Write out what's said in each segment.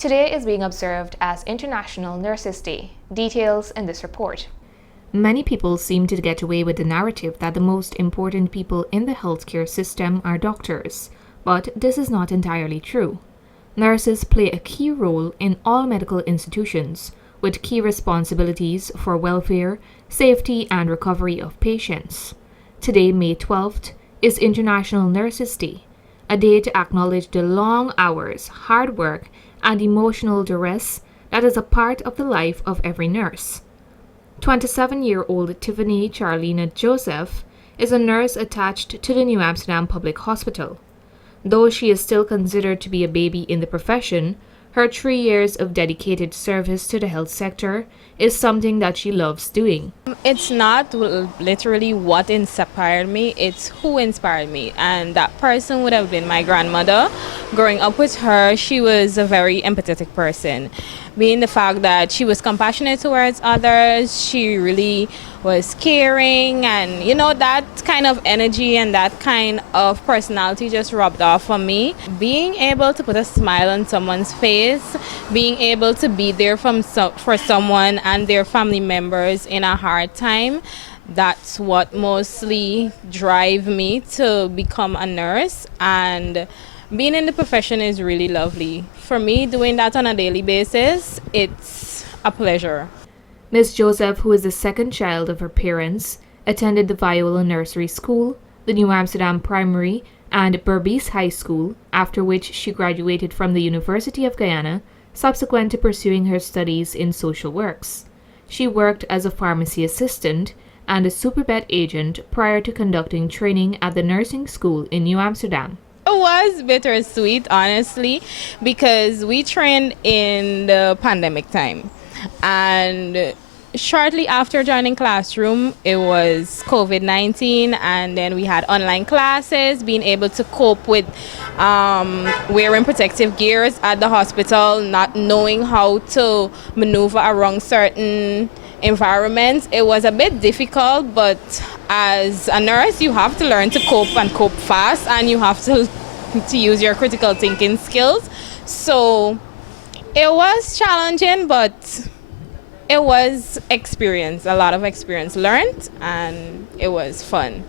Today is being observed as International Nurses Day. Details in this report. Many people seem to get away with the narrative that the most important people in the healthcare system are doctors, but this is not entirely true. Nurses play a key role in all medical institutions, with key responsibilities for welfare, safety, and recovery of patients. Today, May 12th, is International Nurses Day, a day to acknowledge the long hours, hard work, and emotional duress that is a part of the life of every nurse. 27-year-old Tiffany Charlena Joseph is a nurse attached to the New Amsterdam Public Hospital. Though she is still considered to be a baby in the profession, her 3 years of dedicated service to the health sector is something that she loves doing. It's not literally what inspired me, it's who inspired me. And that person would have been my grandmother. Growing up with her, she was a very empathetic person. Being the fact that she was compassionate towards others, she really was caring, and that kind of energy and that kind of personality just rubbed off on me. Being able to put a smile on someone's face, being able to be there for someone and their family members in a hard time, that's what mostly drive me to become a nurse. And being in the profession is really lovely. For me, doing that on a daily basis, it's a pleasure. Ms. Joseph, who is the second child of her parents, attended the Viola Nursery School, the New Amsterdam Primary, and Berbice High School, after which she graduated from the University of Guyana, subsequent to pursuing her studies in social works. She worked as a pharmacy assistant and a supervet agent prior to conducting training at the nursing school in New Amsterdam. It was bittersweet, honestly, because we trained in the pandemic time. And shortly after joining classroom, it was COVID-19, and then we had online classes, being able to cope with wearing protective gears at the hospital, not knowing how to maneuver around certain environments. It was a bit difficult, but as a nurse, you have to learn to cope and cope fast, and you have to use your critical thinking skills. So it was challenging, but it was experience, a lot of experience learned, and it was fun.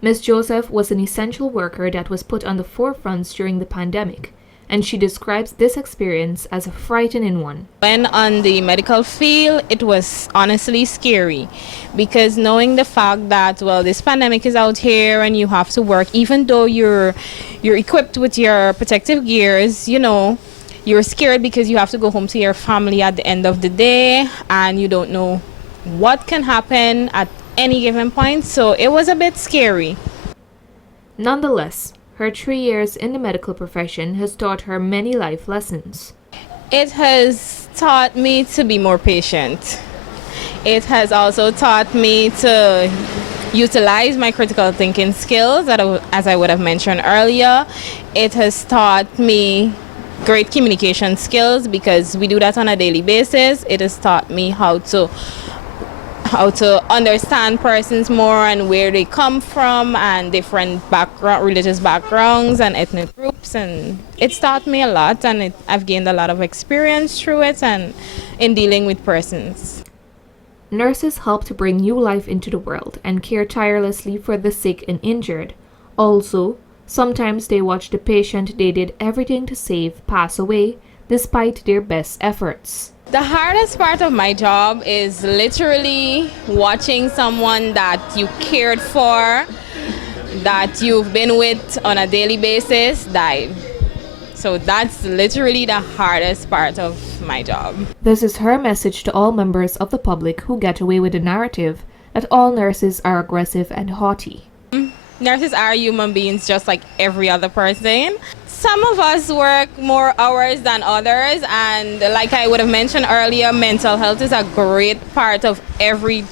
Ms. Joseph was an essential worker that was put on the forefront during the pandemic, and she describes this experience as a frightening one. When on the medical field, it was honestly scary, because knowing the fact that, this pandemic is out here and you have to work, even though you're equipped with your protective gears, you're scared because you have to go home to your family at the end of the day, and you don't know what can happen at any given point. So it was a bit scary. Nonetheless, her 3 years in the medical profession has taught her many life lessons. It has taught me to be more patient. It has also taught me to utilize my critical thinking skills, as I would have mentioned earlier. It has taught me great communication skills, because we do that on a daily basis. It has taught me how to understand persons more and where they come from, and different religious backgrounds and ethnic groups, and it's taught me a lot, and I've gained a lot of experience through it and in dealing with persons. Nurses help to bring new life into the world and care tirelessly for the sick and injured. Also, sometimes they watch the patient they did everything to save pass away despite their best efforts. The hardest part of my job is literally watching someone that you cared for, that you've been with on a daily basis, die. So that's literally the hardest part of my job. This is her message to all members of the public who get away with the narrative that all nurses are aggressive and haughty. Nurses are human beings just like every other person. Some of us work more hours than others, and like I would have mentioned earlier, mental health is a great part of every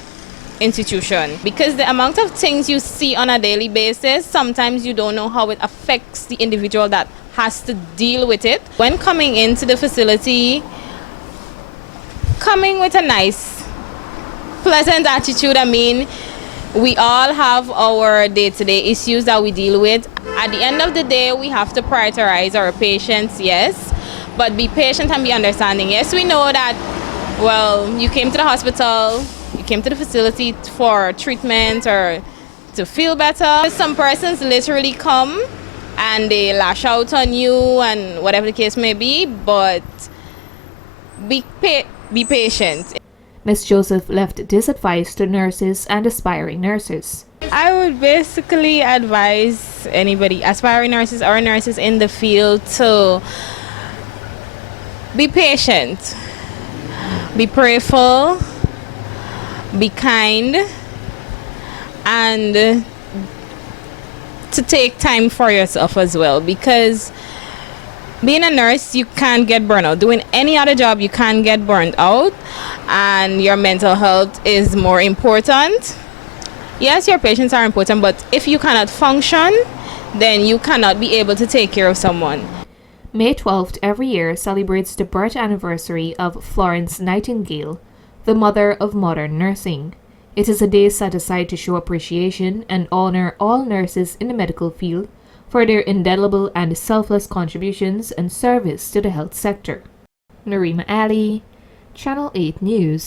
institution, because the amount of things you see on a daily basis, sometimes you don't know how it affects the individual that has to deal with it. When coming into the facility, coming with a nice, pleasant attitude. We all have our day-to-day issues that we deal with. At the end of the day, we have to prioritize our patients, yes, but be patient and be understanding. Yes, we know that, well, you came to the hospital, you came to the facility for treatment or to feel better. Some persons literally come and they lash out on you and whatever the case may be, but be patient. Ms. Joseph left this advice to nurses and aspiring nurses. I would basically advise anybody, aspiring nurses or nurses in the field, to be patient, be prayerful, be kind, and to take time for yourself as well, because being a nurse, you can't get burnt out. Doing any other job, you can't get burnt out, and your mental health is more important. Yes, your patients are important, but if you cannot function, then you cannot be able to take care of someone. May 12th every year celebrates the birth anniversary of Florence Nightingale, the mother of modern nursing. It is a day set aside to show appreciation and honor all nurses in the medical field for their indelible and selfless contributions and service to the health sector. Narima Ali, Channel 8 News.